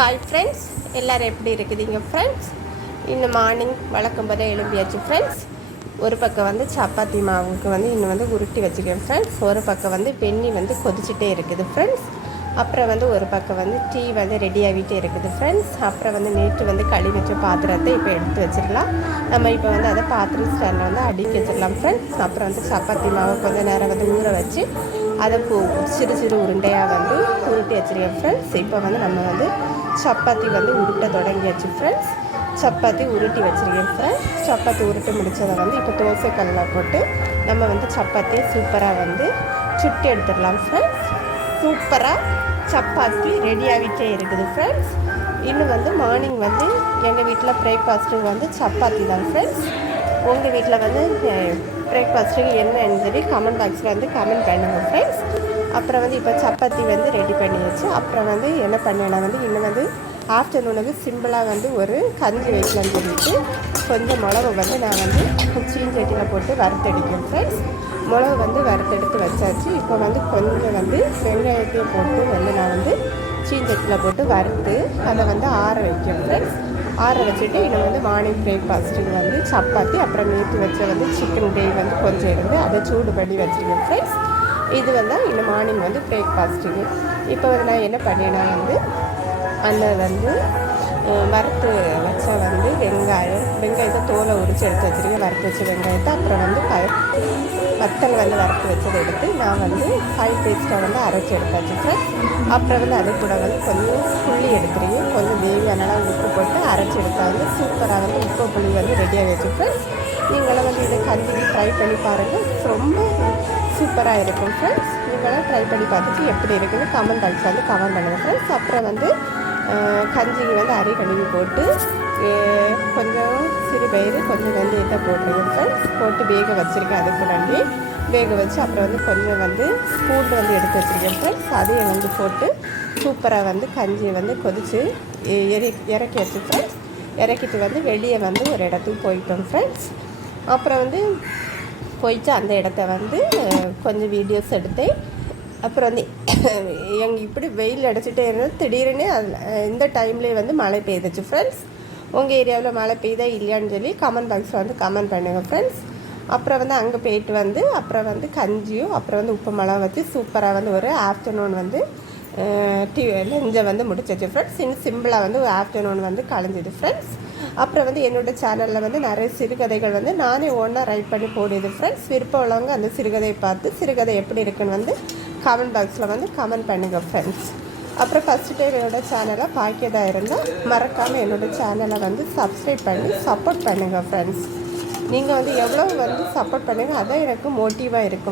Hi friends, எல்லோரும் எப்படி இருக்குதுங்க ஃப்ரெண்ட்ஸ்? இன்னும் மார்னிங் வழக்கம் போல எழும்பியாச்சு ஃப்ரெண்ட்ஸ். ஒரு பக்கம் வந்து சப்பாத்தி மாவுக்கு வந்து இன்னும் வந்து உருட்டி வச்சுக்கேன் ஃப்ரெண்ட்ஸ். ஒரு பக்கம் வந்து வெந்நி வந்து கொதிச்சுட்டே இருக்குது ஃப்ரெண்ட்ஸ். அப்புறம் வந்து ஒரு பக்கம் வந்து டீ வந்து ரெடி ஆகிட்டே இருக்குது ஃப்ரெண்ட்ஸ். அப்புறம் வந்து நேற்று வந்து கழுவி வச்ச பாத்திரத்தை இப்போ எடுத்து வச்சிடலாம். நம்ம இப்போ வந்து அதை பாத்திரம் ஸ்டாண்டில் வந்து அடுக்கி வச்சிடலாம் ஃப்ரெண்ட்ஸ். அப்புறம் வந்து சப்பாத்தி மாவு கொஞ்சம் நேரம் வந்து ஊற வச்சு அதை சிறு சிறு உருண்டையாக வந்து உருட்டி வச்சுருக்கேன் ஃப்ரெண்ட்ஸ். இப்போ வந்து நம்ம வந்து சப்பாத்தி வந்து உருட்ட தொடங்கியாச்சு ஃப்ரெண்ட்ஸ். சப்பாத்தி உருட்டி வச்சுருக்கேன் ஃப்ரெண்ட்ஸ். சப்பாத்தி உருட்டி முடித்ததை வந்து இப்போ தோசைக்கல்லில் போட்டு நம்ம வந்து சப்பாத்தியை சூப்பராக வந்து சுட்டு எடுத்துடலாம் ஃப்ரெண்ட்ஸ். சூப்பராக சப்பாத்தி ரெடி ஆகிட்டே இருக்குது ஃப்ரெண்ட்ஸ். இன்னும் வந்து மார்னிங் வந்து எங்கள் வீட்டில் பிரேக்ஃபாஸ்ட்டுக்கு வந்து சப்பாத்தி தான் ஃப்ரெண்ட்ஸ். உங்கள் வீட்டில் வந்து பிரேக்ஃபாஸ்ட்டுக்கு என்னன்னு சொல்லி கமெண்ட் பாக்ஸில் வந்து கமெண்ட் பண்ணுங்கள் ஃப்ரெண்ட்ஸ். அப்புறம் வந்து இப்போ சப்பாத்தி வந்து ரெடி பண்ணியாச்சு. அப்புறம் வந்து என்ன பண்ணேன்னா வந்து இன்னும் வந்து ஆஃப்டர்நூனுக்கு சிம்பிளாக வந்து ஒரு கஞ்சி வைக்கலான்னு சொல்லிட்டு கொஞ்சம் மிளகு வந்து நான் வந்து சீஞ்சட்டியில் போட்டு வறுத்தடிக்கும் ஃப்ரெண்ட்ஸ். மிளகு வந்து வறுத்தெடுத்து வச்சாச்சு. இப்போ வந்து கொஞ்சம் வந்து வெங்காயத்தையும் போட்டு வந்து நான் வந்து சீஞ்சட்டியில் போட்டு வறுத்து அதை வந்து ஆற வைக்கும் ஃப்ரெண்ட்ஸ். ஆற வச்சுட்டு இன்னும் வந்து மார்னிங் பிரேக்ஃபாஸ்ட்டுக்கு வந்து சப்பாத்தி, அப்புறம் நேற்று வச்ச வந்து சிக்கன் கிரேவி வந்து கொஞ்சம் இருந்து அதை சூடு பண்ணி வச்சுருக்கேன் ஃப்ரெண்ட்ஸ். இது வந்து இன்னும் மார்னிங் வந்து பிரேக்ஃபாஸ்ட்டுக்கு. இப்போ வந்து நான் என்ன பண்ணேன்னா வந்து அந்த வந்து வறுத்து வச்ச வந்து வெங்காயத்தை தோலை உரித்து எடுத்து வச்சுருக்கேன். வறுத்து வச்ச வெங்காயத்தை அப்புறம் வந்து வத்தல் வந்து வறுத்து வச்சதை எடுத்து நான் வந்து ஃபைன் பேஸ்ட்டாக வந்து அரைச்சி எடுத்தாச்சு ஃப்ரெண்ட்ஸ். அப்புறம் வந்து அது கூட வந்து கொஞ்சம் புளி எடுத்துருக்கேன். கொஞ்சம் தேவையான உப்பு போட்டு அரைச்சி எடுத்தால் வந்து சூப்பராக வந்து உப்பு புளி வந்து ரெடியாக வச்சு ஃப்ரெண்ட்ஸ். நீங்களும் வந்து இதை கண்டிப்பாக ட்ரை பண்ணி பாருங்கள். ரொம்ப சூப்பராக இருக்கும் ஃப்ரெண்ட்ஸ். நீங்களாம் ட்ரை பண்ணி பார்த்துட்டு எப்படி இருக்குன்னு கமெண்ட் பாக்ஸ் வந்து கமெண்ட் பண்ணுங்கள் ஃப்ரெண்ட்ஸ். அப்புறம் வந்து கஞ்சிக்கு வந்து அரை கழுவி போட்டு கொஞ்சம் சிறுபயிறு கொஞ்சம் வெந்தயத்தை போட்டுருக்கேன் ஃப்ரெண்ட்ஸ். போட்டு வேக வச்சுருக்கேன். அதுக்கு முன்னாடி வேக வச்சு அப்புறம் வந்து கொஞ்சம் வந்து பூண்டு வந்து எடுத்து வச்சுருக்கேன் ஃப்ரெண்ட்ஸ். அதையும் வந்து போட்டு சூப்பராக வந்து கஞ்சியை வந்து கொதித்து இறக்கி வச்சு ஃப்ரெண்ட்ஸ். இறக்கிட்டு வந்து வெளியே வந்து ஒரு இடத்துக்கு போயிட்டோம் ஃப்ரெண்ட்ஸ். அப்புறம் வந்து போயிட்டு அந்த இடத்த வந்து கொஞ்சம் வீடியோஸ் எடுத்தேன். அப்புறம் வந்து எங்கள் இப்படி வெயில் அடிச்சுட்டே இருந்தது. திடீர்னு இந்த டைம்லேயே வந்து மழை பெய்துச்சு ஃப்ரெண்ட்ஸ். உங்கள் ஏரியாவில் மழை பெய்தா இல்லையான்னு சொல்லி கமெண்ட் பாக்ஸில் வந்து கமெண்ட் பண்ணுங்கள் ஃப்ரெண்ட்ஸ். அப்புறம் வந்து அங்கே போயிட்டு வந்து அப்புறம் வந்து கஞ்சியும் அப்புறம் வந்து உப்பு மிளகா வச்சு சூப்பராக வந்து ஒரு ஆஃப்டர்நூன் வந்து லஞ்சை வந்து முடிச்சிச்சு ஃப்ரெண்ட்ஸ். இன்னும் சிம்பிளாக வந்து ஒரு ஆஃப்டர்நூன் வந்து கலைஞ்சிது ஃப்ரெண்ட்ஸ். அப்புறம் வந்து என்னோடய சேனலில் வந்து நிறைய சிறுகதைகள் வந்து நானே ஒன்றா ரைட் பண்ணி போடுது ஃப்ரெண்ட்ஸ். விருப்பம் உள்ளவங்க அந்த சிறுகதையை பார்த்து சிறுகதை எப்படி இருக்குன்னு வந்து கமெண்ட் பாக்ஸில் வந்து கமெண்ட் பண்ணுங்கள் ஃப்ரெண்ட்ஸ். அப்புறம் ஃபஸ்ட்டு டைம் என்னோடய சேனலை பார்க்கதா இருந்தால் மறக்காமல் என்னோடய சேனலை வந்து சப்ஸ்கிரைப் பண்ணி சப்போர்ட் பண்ணுங்கள் ஃப்ரெண்ட்ஸ். நீங்கள் வந்து எவ்வளோ வந்து சப்போர்ட் பண்ணுங்கள் அதான் எனக்கு மோட்டிவாக இருக்கும்